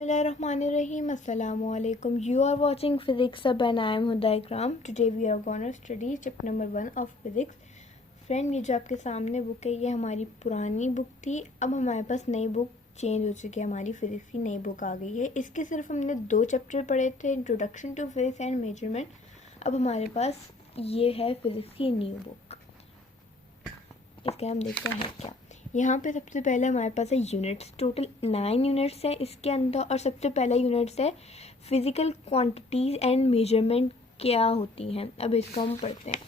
Bismillahirrahmanirrahim. Assalamu alaikum. You are watching Physics Sub and I am Huda Ikram. Today we are gonna study chapter number 1 of Physics. Friend, ये जो आपके सामने book है ये हमारी पुरानी बुक थी. अब हमारे पास नई बुक चेंज हो चुकी है, हमारी फिजिक्स की नई बुक आ गई है. इसके सिर्फ हमने 2 चैप्टर पढ़े थे, introduction to physics and measurement. अब हमारे पास ये है फिजिक्स की न्यू बुक. इसके हम देखते हैं क्या. यहाँ पे सबसे पहले हमारे पास है यूनिट्स. टोटल 9 यूनिट्स है इसके अंदर. और सबसे पहला यूनिट्स है फिजिकल क्वांटिटीज़ एंड मेजरमेंट क्या होती हैं. अब इसको हम पढ़ते हैं.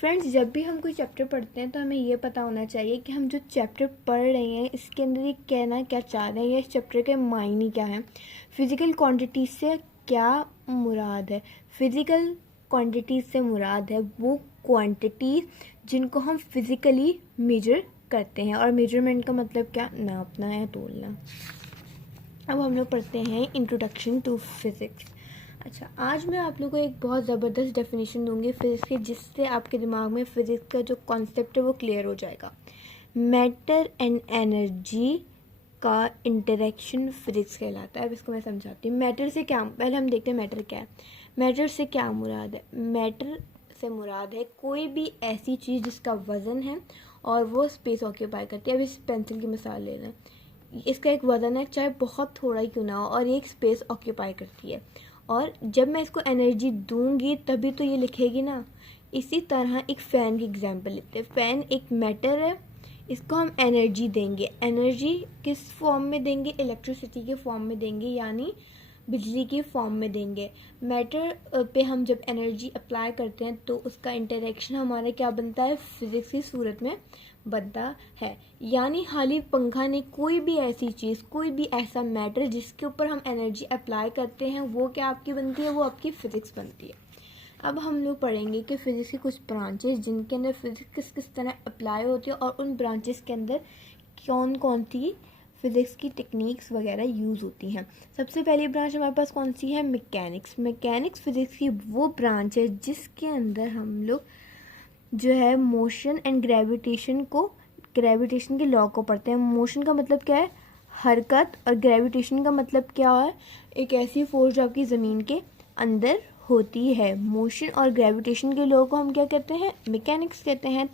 फ्रेंड्स, जब भी हम कोई चैप्टर पढ़ते हैं तो हमें ये पता होना चाहिए कि हम जो चैप्टर पढ़ रहे हैं इसके अंदर ये कहना क्या चाह रहे हैं, या इस चैप्टर के मायने क्या हैं. फिजिकल क्वांटिटीज़ से क्या मुराद है. फिजिकल क्वांटिटीज़ से मुराद है वो क्वांटिटीज़ जिनको हम फिज़िकली मेजर करते हैं. और मेजरमेंट का मतलब क्या, नापना या तोलना. अब हम लोग पढ़ते हैं इंट्रोडक्शन टू फिज़िक्स. अच्छा, आज मैं आप लोगों को एक बहुत ज़बरदस्त डेफिनेशन दूंगी फिज़िक्स की, जिससे आपके दिमाग में फ़िज़िक्स का जो कॉन्सेप्ट है वो क्लियर हो जाएगा. मैटर एंड एनर्जी का इंटरेक्शन फिज़िक्स कहलाता है. अब इसको मैं समझाती हूँ. मैटर से क्या, पहले हम देखते हैं मैटर क्या है. मैटर से क्या मुराद है. मैटर से मुराद है कोई भी ऐसी चीज़ जिसका वज़न है और वो स्पेस ऑक्यूपाई करती है. अब इस पेंसिल की मिसाल ले लें. इसका एक वज़न है, चाहे बहुत थोड़ा ही क्यों ना हो, और ये एक स्पेस ऑक्यूपाई करती है. और जब मैं इसको एनर्जी दूंगी तभी तो ये लिखेगी ना. इसी तरह एक फ़ैन की एग्जांपल लेते हैं. फ़ैन एक मैटर है, इसको हम एनर्जी देंगे. एनर्जी किस फॉर्म में देंगे, इलेक्ट्रिसिटी के फॉर्म में देंगे, यानी बिजली की फॉर्म में देंगे. मैटर पे हम जब एनर्जी अप्लाई करते हैं तो उसका इंटरेक्शन हमारा क्या बनता है, फिज़िक्स की सूरत में बनता है. यानी खाली पंखा नहीं, कोई भी ऐसी चीज़, कोई भी ऐसा मैटर जिसके ऊपर हम एनर्जी अप्लाई करते हैं वो क्या आपकी बनती है, वो आपकी फ़िज़िक्स बनती है. अब हम लोग पढ़ेंगे कि फ़िज़िक्स की कुछ ब्रांचेस जिनके अंदर फ़िज़िक्स किस किस तरह अप्लाई होती है और उन ब्रांचेस के अंदर कौन कौन सी फ़िज़िक्स की टेक्निक्स वगैरह यूज़ होती हैं. सबसे पहली ब्रांच हमारे पास कौन सी है, मैकेनिक्स. मैकेनिक्स फ़िज़िक्स की वो ब्रांच है जिसके अंदर हम लोग जो है मोशन एंड ग्रेविटेशन के लॉ को पढ़ते हैं. मोशन का मतलब क्या है, हरकत, और ग्रेविटेशन का मतलब क्या है, एक ऐसी फोर्स जो आपकी ज़मीन के अंदर होती है. मोशन और ग्रेविटेशन के लॉ को हम क्या कहते हैं, मैकेनिक्स कहते हैं.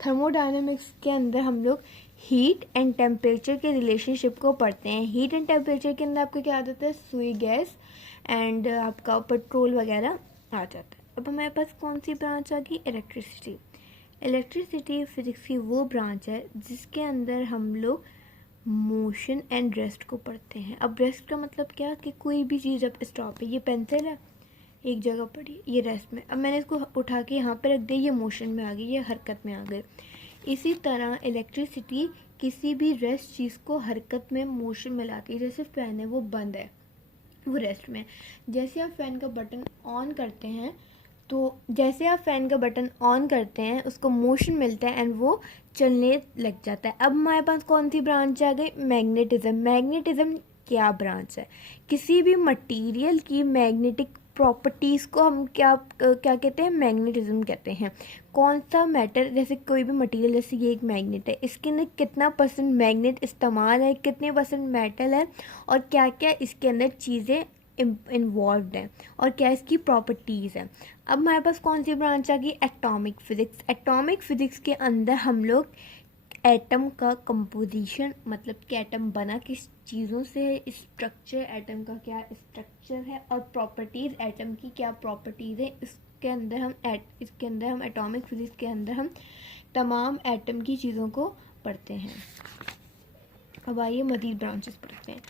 थर्मोडायनेमिक्स के अंदर हम लोग हीट एंड टेम्परेचर के रिलेशनशिप को पढ़ते हैं. हीट एंड टेम्परेचर के अंदर आपको क्या आ जाता है, सुई गैस एंड आपका पेट्रोल वगैरह आ जाता है. अब हमारे पास कौन सी ब्रांच आ गई, इलेक्ट्रिसिटी. इलेक्ट्रिसिटी फिज़िक्स की वो ब्रांच है जिसके अंदर हम लोग मोशन एंड रेस्ट को पढ़ते हैं. अब रेस्ट का मतलब क्या, कि कोई भी चीज़ अब स्टॉप है. ये पेंसिल है एक जगह पड़ी, ये रेस्ट में. अब मैंने इसको उठा के यहाँ पे रख दिया, ये मोशन में आ गई, ये हरकत में आ गई. इसी तरह इलेक्ट्रिसिटी किसी भी रेस्ट चीज़ को हरकत में, मोशन में लाती है. जैसे फ़ैन है, वो बंद है, वो रेस्ट में. जैसे आप फ़ैन का बटन ऑन करते हैं उसको मोशन मिलता है एंड वो चलने लग जाता है. अब हमारे पास कौन सी ब्रांच आ गई, मैग्नेटिज्म. मैग्नेटिज्म क्या ब्रांच है, किसी भी मटेरियल की मैग्नेटिक प्रॉपर्टीज़ को हम क्या कहते हैं, मैग्नेटिज्म कहते हैं. कौन सा मैटर, जैसे कोई भी मटेरियल, जैसे ये एक मैग्नेट है, इसके अंदर कितना परसेंट मैग्नेट इस्तेमाल है, कितने परसेंट मेटल है, और क्या क्या इसके अंदर चीज़ें इन्वॉल्व्ड हैं, और क्या इसकी प्रॉपर्टीज़ हैं. अब हमारे पास कौन सी ब्रांच आ गई, एटॉमिक फ़िज़िक्स. एटॉमिक फ़िज़िक्स के अंदर हम लोग एटम का कंपोजिशन, मतलब कि एटम बना किस चीज़ों से है, स्ट्रक्चर एटम का क्या स्ट्रक्चर है, और प्रॉपर्टीज़ एटम की क्या प्रॉपर्टीज़ है, इसके अंदर हम एटॉमिक फिज़िक्स के अंदर हम तमाम एटम की चीज़ों को पढ़ते हैं. अब आइए मज़ीद ब्रांचेस पढ़ते हैं.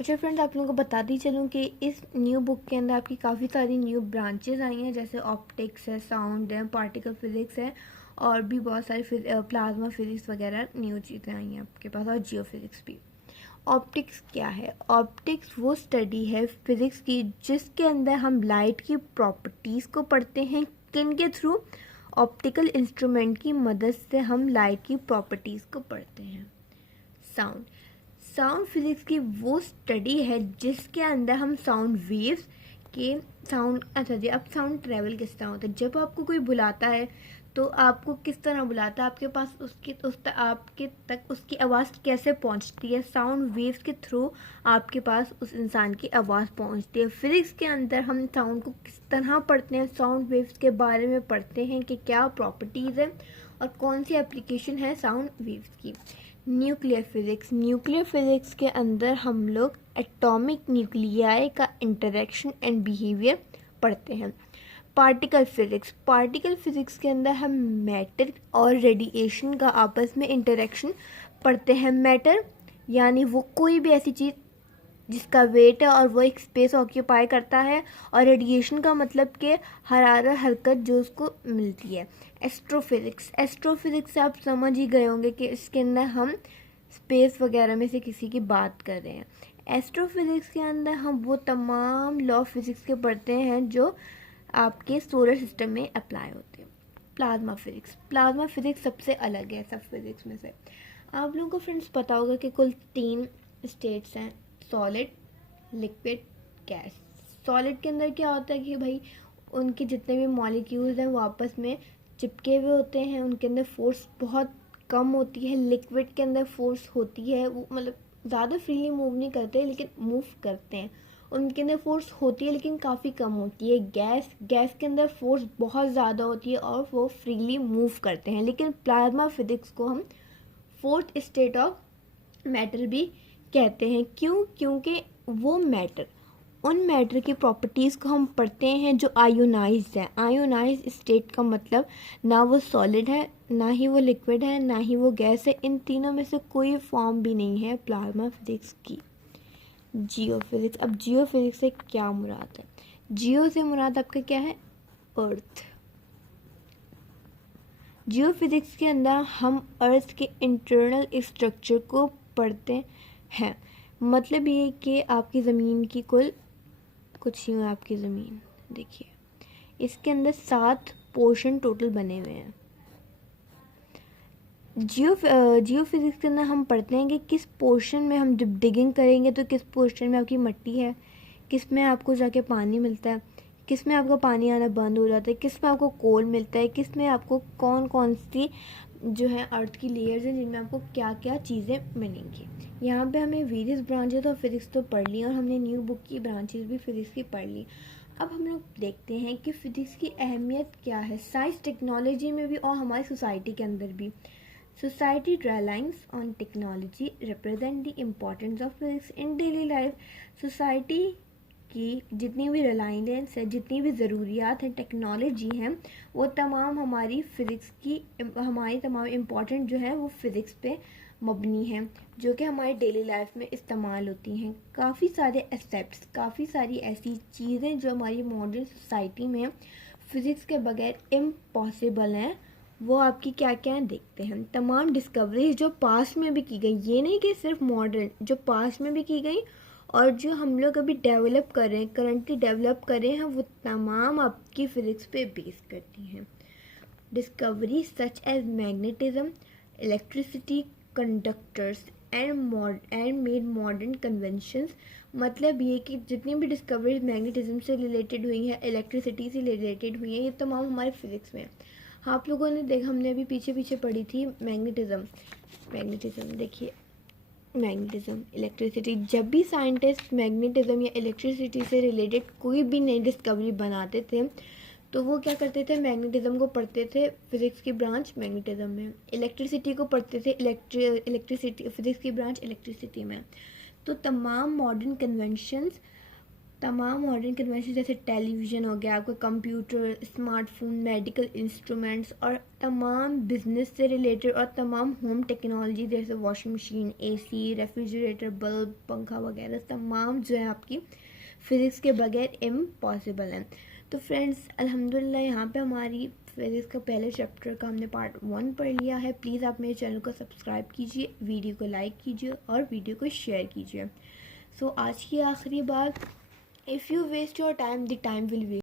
अच्छा फ्रेंड्स, आप लोगों को बताती चलूँ कि इस न्यू बुक के अंदर आपकी काफ़ी सारी न्यू ब्रांचेस आई हैं. जैसे ऑप्टिक्स है, साउंड है, पार्टिकल फिज़िक्स है, और भी बहुत सारी प्लाज्मा फिज़िक्स वगैरह न्यू चीज़ें आई हैं आपके पास, और जियो फिज़िक्स भी. ऑप्टिक्स क्या है, ऑप्टिक्स वो स्टडी है फिज़िक्स की जिसके अंदर हम लाइट की प्रॉपर्टीज़ को पढ़ते हैं. किन के थ्रू, ऑप्टिकल इंस्ट्रूमेंट की मदद से हम लाइट की प्रॉपर्टीज़ को पढ़ते हैं. साउंड फिज़िक्स की वो स्टडी है जिसके अंदर हम साउंड वेव्स के साउंड. अच्छा जी, अब साउंड ट्रैवल किस तरह होता है, जब आपको कोई बुलाता है तो आपको किस तरह बुलाता है, आपके पास आपके तक उसकी आवाज़ कैसे पहुंचती है, साउंड वेव्स के थ्रू आपके पास उस इंसान की आवाज़ पहुंचती है। फिजिक्स के अंदर हम साउंड को किस तरह पढ़ते हैं, साउंड वेव्स के बारे में पढ़ते हैं कि क्या प्रॉपर्टीज़ है और कौन सी एप्लीकेशन है साउंड वेव्स की। न्यूक्लियर फिजिक्स के अंदर हम लोग एटॉमिक न्यूक्लियाई का इंटरेक्शन एंड बिहेवियर पढ़ते हैं। पार्टिकल फिजिक्स के अंदर हम मैटर और रेडिएशन का आपस में इंटरेक्शन पढ़ते हैं। मैटर यानी वो कोई भी ऐसी चीज़ जिसका वेट है और वो एक स्पेस ऑक्यूपाई करता है, और रेडिएशन का मतलब कि हरकत जो उसको मिलती है। एस्ट्रोफिजिक्स से आप समझ ही गए होंगे कि इसके अंदर हम स्पेस वगैरह में से किसी की बात कर रहे हैं। एस्ट्रोफिजिक्स के अंदर हम वो तमाम लॉ फिजिक्स के पढ़ते हैं जो आपके सोलर सिस्टम में अप्लाई होते हैं। प्लाज्मा फिजिक्स सबसे अलग है सब फिजिक्स में से। आप लोगों को फ्रेंड्स पता होगा कि कुल 3 स्टेट्स हैं, सॉलिड, लिक्विड, गैस। सॉलिड के अंदर क्या होता है कि भाई उनके जितने भी मॉलिक्यूल्स हैं वो आपस में चिपके हुए होते हैं, उनके अंदर फोर्स बहुत कम होती है। लिक्विड के अंदर फोर्स होती है, वो मतलब ज़्यादा फ्रीली मूव नहीं करते लेकिन मूव करते हैं, उनके अंदर फोर्स होती है लेकिन काफ़ी कम होती है। गैस के अंदर फोर्स बहुत ज़्यादा होती है और वो फ्रीली मूव करते हैं। लेकिन प्लाज्मा फिजिक्स को हम फोर्थ स्टेट ऑफ मैटर भी कहते हैं। क्योंकि वो मैटर, उन मैटर की प्रॉपर्टीज़ को हम पढ़ते हैं जो आयोनाइज्ड है। आयोनाइज्ड स्टेट का मतलब ना वो सॉलिड है, ना ही वो लिक्विड है, ना ही वो गैस है, इन तीनों में से कोई फॉर्म भी नहीं है प्लाज्मा फिजिक्स की। जियोफिजिक्स, अब जियोफिजिक्स से क्या मुराद है? जियो से मुराद आपका क्या है? अर्थ। जियोफिजिक्स के अंदर हम अर्थ के इंटरनल स्ट्रक्चर को पढ़ते हैं। मतलब ये कि आपकी ज़मीन की कुछ ही आपकी ज़मीन देखिए, इसके अंदर 7 पोर्शन टोटल बने हुए हैं। जियोफिजिक्स के अंदर हम पढ़ते हैं कि किस पोर्शन में हम जब डिगिंग करेंगे तो किस पोर्शन में आपकी मिट्टी है, किस में आपको जाके पानी मिलता है, किस में आपका पानी आना बंद हो जाता है, किस में आपको कोल मिलता है, किस में आपको कौन कौन सी जो है अर्थ की लेयर्स हैं जिनमें आपको क्या क्या चीज़ें मिलेंगी। यहाँ पे हमें वेरियस ब्रांचेस ऑफ फिजिक्स तो पढ़ ली और हमने न्यू बुक की ब्रांचेस भी फिजिक्स की पढ़ ली। अब हम लोग देखते हैं कि फिजिक्स की अहमियत क्या है साइंस टेक्नोलॉजी में भी और हमारी सोसाइटी के अंदर भी। Society reliance on technology represent the importance of physics in daily life। Society की जितनी भी रिलायंस है, जितनी भी ज़रूरियात हैं, टेक्नोलॉजी हैं, वो तमाम हमारी फ़िज़िक्स की हमारी तमाम इम्पॉर्टेंट जो है वो फ़िज़िक्स पे मबनी है, जो कि हमारी डेली लाइफ में इस्तेमाल होती हैं। काफ़ी सारे एस्पेक्ट्स, काफ़ी सारी ऐसी चीज़ें जो हमारी मॉडर्न सोसाइटी में फ़िज़िक्स के बगैर इम्पॉसिबल हैं, वो आपकी क्या क्या हैं देखते हैं। तमाम डिस्कवरीज जो पास्ट में भी की गई, ये नहीं कि सिर्फ मॉडर्न, जो पास्ट में भी की गई और जो हम लोग अभी डेवलप कर रहे हैं, करंटली डेवलप कर रहे हैं, वो तमाम आपकी फ़िज़िक्स पे बेस करती हैं। Discovery such as magnetism, electricity, conductors and made modern conventions. मतलब ये कि जितनी भी डिस्कवरीज मैग्नेटिज्म से रिलेटेड हुई हैं, इलेक्ट्रिसिटी से रिलेटेड हुई हैं, ये तमाम हमारे फिज़िक्स में। आप लोगों ने देखा, हमने अभी पीछे पढ़ी थी मैग्नेटिज्म देखिए, मैग्नेटिज्म, इलेक्ट्रिसिटी। जब भी साइंटिस्ट मैग्नेटिज्म या इलेक्ट्रिसिटी से रिलेटेड कोई भी नई डिस्कवरी बनाते थे तो वो क्या करते थे, मैग्नेटिज्म को पढ़ते थे फिज़िक्स की ब्रांच मैग्नेटिज्म में, इलेक्ट्रिसिटी को पढ़ते थे इलेक्ट्रिसिटी फिज़िक्स की ब्रांच इलेक्ट्रिसिटी में। तो तमाम मॉडर्न कन्वेंशंस जैसे टेलीविज़न हो गया, आपका कंप्यूटर, स्मार्टफोन, मेडिकल इंस्ट्रूमेंट्स और तमाम बिजनेस से रिलेटेड और तमाम होम टेक्नोलॉजी जैसे washing machine, AC, refrigerator, bulb, पंखा वगैरह तमाम जो है आपकी फ़िज़िक्स के बगैर इम्पॉसिबल है। तो फ्रेंड्स अल्हम्दुलिल्लाह यहाँ पे हमारी फिज़िक्स का पहले चैप्टर का हमने पार्ट 1 पढ़ लिया है। प्लीज़ आप मेरे चैनल को सब्सक्राइब कीजिए, वीडियो को लाइक कीजिए और वीडियो को शेयर कीजिए। सो आज की आखिरी बात, if you waste your time the time will waste.